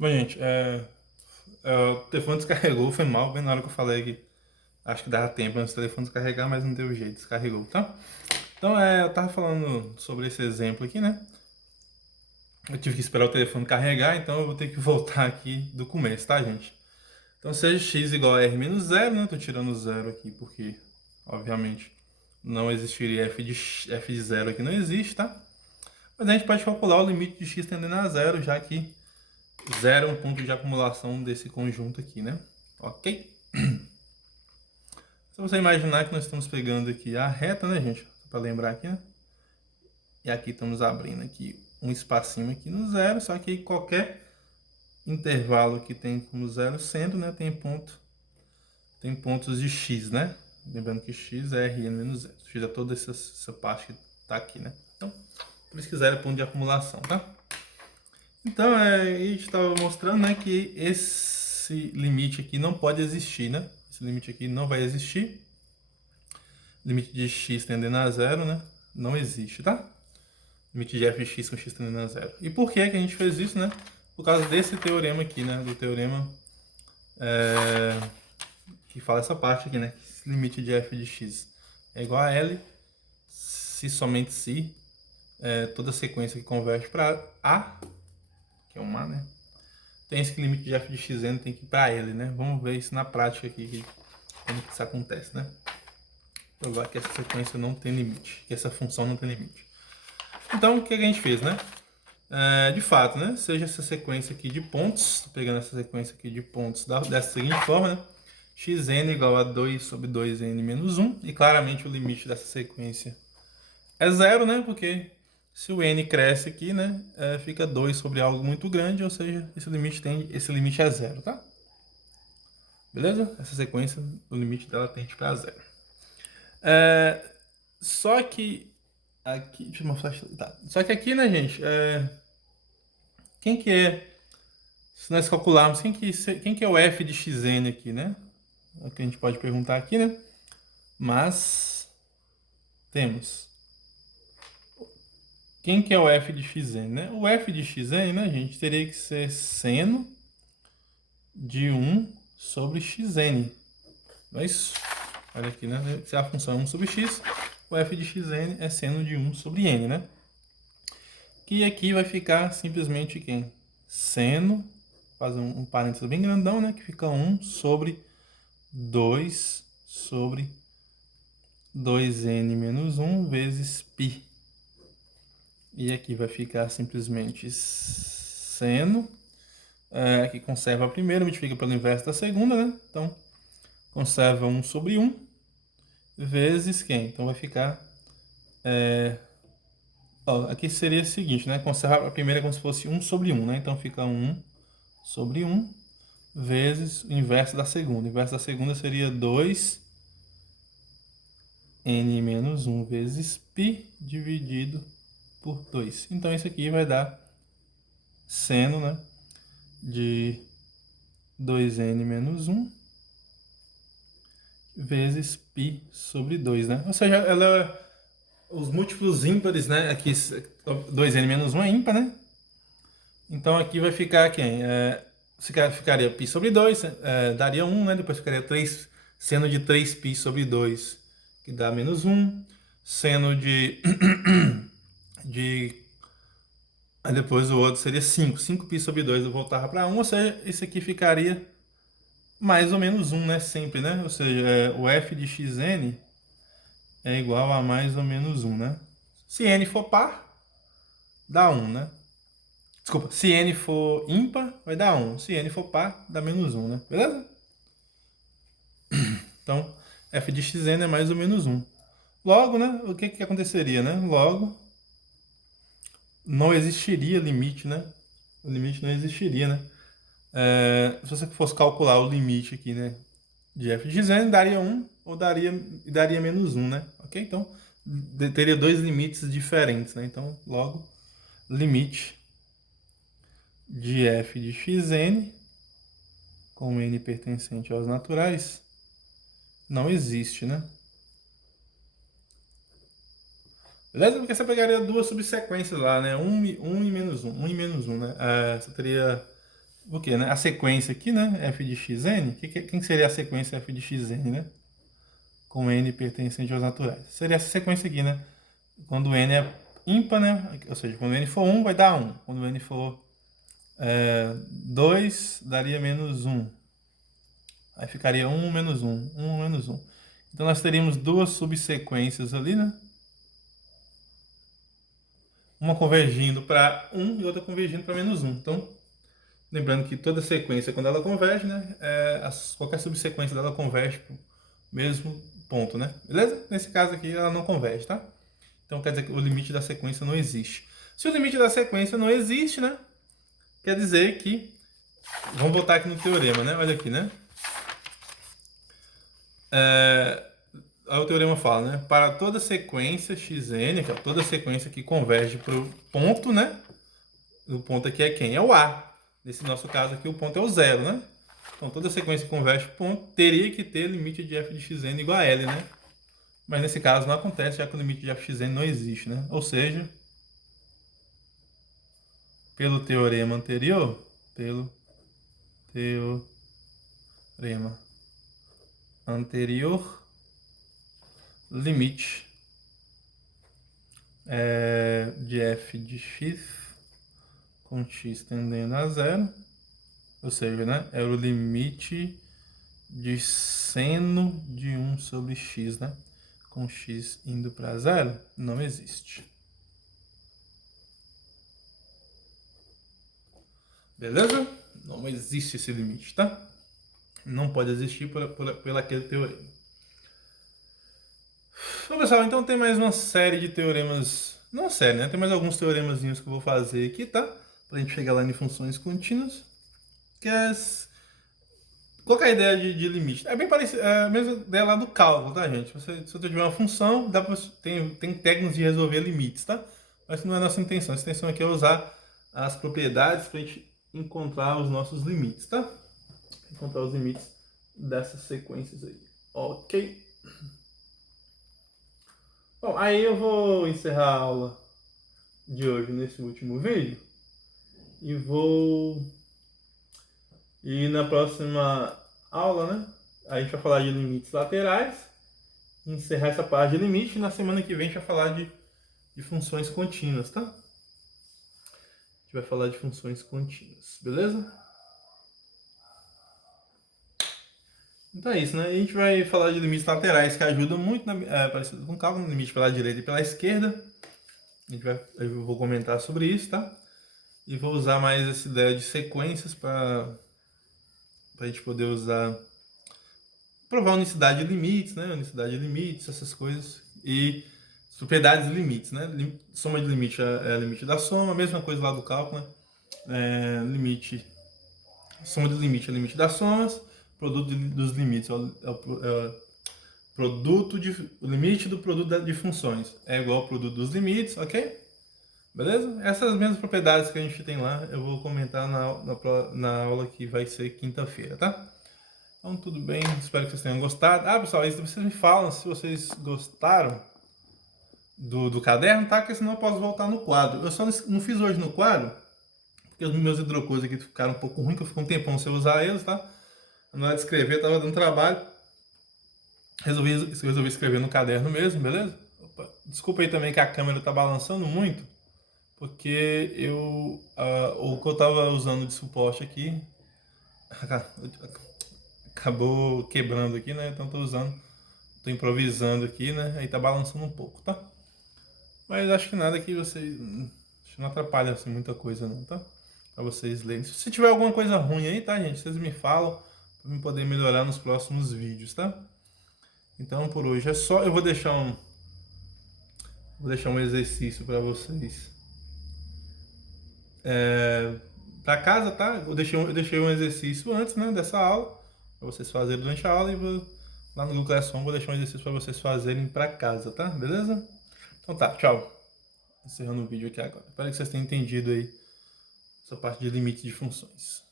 Bom, gente, o telefone descarregou, foi mal, bem na hora que eu falei que acho que dava tempo antes do telefone descarregar, mas não deu jeito, descarregou, tá? Então, eu tava falando sobre esse exemplo aqui, né? Eu tive que esperar o telefone carregar, então eu vou ter que voltar aqui do começo, tá, gente? Então, seja x igual a r menos zero, né? Tô tirando zero aqui porque, obviamente, não existiria f de zero aqui, não existe, tá? Mas a gente pode calcular o limite de x tendendo a zero, já que zero é um ponto de acumulação desse conjunto aqui, né? Ok? Se você imaginar que nós estamos pegando aqui a reta, né, gente? Só para lembrar aqui, né? E aqui estamos abrindo aqui um espacinho aqui no zero, só que qualquer intervalo que tem como zero sendo, né, tem pontos de x, né? Lembrando que x é Rn menos zero. X é toda essa parte que tá aqui, né? Então, por isso que zero é ponto de acumulação, tá? Então, a gente estava mostrando, né, que esse limite aqui não pode existir, né? Esse limite aqui não vai existir. Limite de x tendendo a zero, né? Não existe, tá? Limite de f de x com x tendendo a zero. E por que que a gente fez isso, né? Por causa desse teorema aqui, né? Do teorema que fala essa parte aqui, né? Que limite de f de x é igual a L se somente se toda sequência que converte para A, que é um A, né? Tem esse limite de f de xn tem que ir para L, né? Vamos ver isso na prática aqui, como que isso acontece, né? Provar que essa sequência não tem limite, que essa função não tem limite. Então, o que a gente fez, né? De fato, né? Seja essa sequência aqui de pontos, tô pegando essa sequência aqui de pontos dessa seguinte forma, né? Xn igual a 2 sobre 2n menos 1, e claramente o limite dessa sequência é zero, né? Porque se o n cresce aqui, né? Fica 2 sobre algo muito grande, ou seja, esse limite é zero, tá? Beleza? Essa sequência, o limite dela tende para zero. Só que aqui, deixa eu mostrar, tá. Só que aqui, né, gente, quem que é, se nós calcularmos, quem que é o f de xn aqui, né? É o que a gente pode perguntar aqui, né? Mas temos, quem que é o f de xn, né? O f de xn, né, gente, teria que ser seno de 1 sobre xn. Não é isso? Olha aqui, né? Se a função é 1 sobre x, o f de xn é seno de 1 sobre n, né? Que aqui vai ficar simplesmente quem? Seno, fazer um parênteses bem grandão, né? Que fica 1 sobre 2 sobre 2n menos 1 vezes π. E aqui vai ficar simplesmente seno, que conserva a primeira, multiplica pelo inverso da segunda, né? Então, conserva 1 sobre 1 vezes quem? Então, vai ficar... aqui seria o seguinte, né? Conserva a primeira como se fosse 1 sobre 1, né? Então, fica 1 sobre 1 vezes o inverso da segunda. O inverso da segunda seria 2n menos 1 vezes π dividido por 2. Então, isso aqui vai dar seno, né, de 2n menos 1 vezes π sobre 2, né? Ou seja, os múltiplos ímpares, né? Aqui 2n menos 1 é ímpar, né? Então aqui vai ficar quem? Ficaria π sobre 2, daria 1, né? Depois ficaria 3, seno de 3π sobre 2, que dá menos 1. Seno de... Aí depois o outro seria 5. 5π sobre 2 eu voltava para 1, ou seja, esse aqui ficaria mais ou menos 1, né? Sempre, né? Ou seja, o f de xn é igual a mais ou menos 1, né? Se n for par, dá 1, né? Desculpa, se n for ímpar, vai dar 1. Se n for par, dá menos 1, né? Beleza? Então, f de xn é mais ou menos 1. Logo, né? O que aconteceria, né? Logo, não existiria limite, né? O limite não existiria, né? Se você fosse calcular o limite aqui, né? De f de xn, daria 1 ou daria menos 1, né? Ok? Então, teria dois limites diferentes, né? Então, logo, limite de f de xn, com n pertencente aos naturais, não existe, né? Beleza? Porque você pegaria duas subsequências lá, né? 1 e menos 1. 1 e menos 1, né? Você teria o quê, né? A sequência aqui, né? F de xn. Quem seria a sequência f de xn, né? Com n pertencente aos naturais. Seria essa sequência aqui, né? Quando n é ímpar, né? Ou seja, quando n for 1, vai dar 1. Quando n for 2, daria menos 1. Aí ficaria 1 menos 1, 1 menos 1. Então nós teríamos duas subsequências ali, né? Uma convergindo para 1 e outra convergindo para menos 1. Então, lembrando que toda sequência, quando ela converge, né? Qualquer subsequência dela converge para o mesmo ponto, né? Beleza? Nesse caso aqui, ela não converge, tá? Então quer dizer que o limite da sequência não existe. Se o limite da sequência não existe, né? Quer dizer que... Vamos voltar aqui no teorema, né? Olha aqui, né? Aí o teorema fala, né? Para toda sequência xn, que é toda sequência que converge para o ponto, né? O ponto aqui é quem? É o A. Nesse nosso caso aqui, o ponto é o zero, né? Então, toda sequência que converge para o ponto teria que ter limite de f de xn igual a L, né? Mas nesse caso não acontece, já que o limite de f de xn não existe, né? Ou seja, pelo teorema anterior, limite de f de x com x tendendo a zero, ou seja, né, era o limite de seno de 1 sobre x, né, com x indo para zero, não existe. Beleza? Não existe esse limite, tá? Não pode existir por aquele teorema. Bom, pessoal, então tem mais uma série de teoremas. Não série, né? Tem mais alguns teoremazinhos que eu vou fazer aqui, tá? Pra gente chegar lá em funções contínuas. Que é... Qual que é a ideia de limite? É bem parecido, é a mesma ideia lá do cálculo, tá, gente? Se eu tiver uma função, tem técnicas de resolver limites, tá? Mas não é a nossa intenção. A intenção aqui é usar as propriedades pra gente encontrar os nossos limites, tá? Encontrar os limites dessas sequências aí. Ok? Bom, aí eu vou encerrar a aula de hoje nesse último vídeo e vou ir na próxima aula, né? A gente vai falar de limites laterais, encerrar essa parte de limite e na semana que vem a gente vai falar de funções contínuas, tá? A gente vai falar de funções contínuas, beleza? Então é isso, né? A gente vai falar de limites laterais que ajudam muito, parecido com o cálculo, no limite pela direita e pela esquerda. Eu vou comentar sobre isso, tá? E vou usar mais essa ideia de sequências para a gente poder usar, provar unicidade de limites, né? Unicidade de limites, essas coisas. E propriedades de limites, né? Soma de limite é limite da soma, mesma coisa lá do cálculo, né? Soma de limite é limite das somas, produto dos limites o limite do produto de funções é igual ao produto dos limites, ok? Beleza? Essas mesmas propriedades que a gente tem lá, eu vou comentar na aula que vai ser quinta-feira, tá? Então, tudo bem, espero que vocês tenham gostado. Ah, pessoal, isso vocês me falam se vocês gostaram do caderno, tá? Porque senão eu posso voltar no quadro. Eu só não fiz hoje no quadro, porque os meus hidrocores aqui ficaram um pouco ruins, que eu fico um tempão sem usar eles, tá? Na hora de escrever, tava dando trabalho. Resolvi escrever no caderno mesmo, beleza? Opa, desculpa aí também que a câmera tá balançando muito, porque o que eu tava usando de suporte aqui acabou quebrando aqui, né? Então tô improvisando aqui, né? Aí tá balançando um pouco, tá? Mas acho que nada que vocês não atrapalha assim muita coisa não, tá? Pra vocês lerem. Se tiver alguma coisa ruim aí, tá, gente? Vocês me falam pra eu poder melhorar nos próximos vídeos, tá? Então por hoje é só. Eu vou deixar um exercício para vocês para casa, tá? Eu deixei um exercício antes, né, dessa aula para vocês fazerem durante a aula lá no Google Classroom vou deixar um exercício para vocês fazerem para casa, tá? Beleza? Então tá, tchau. Encerrando o vídeo aqui agora. Espero que vocês tenham entendido aí essa parte de limite de funções.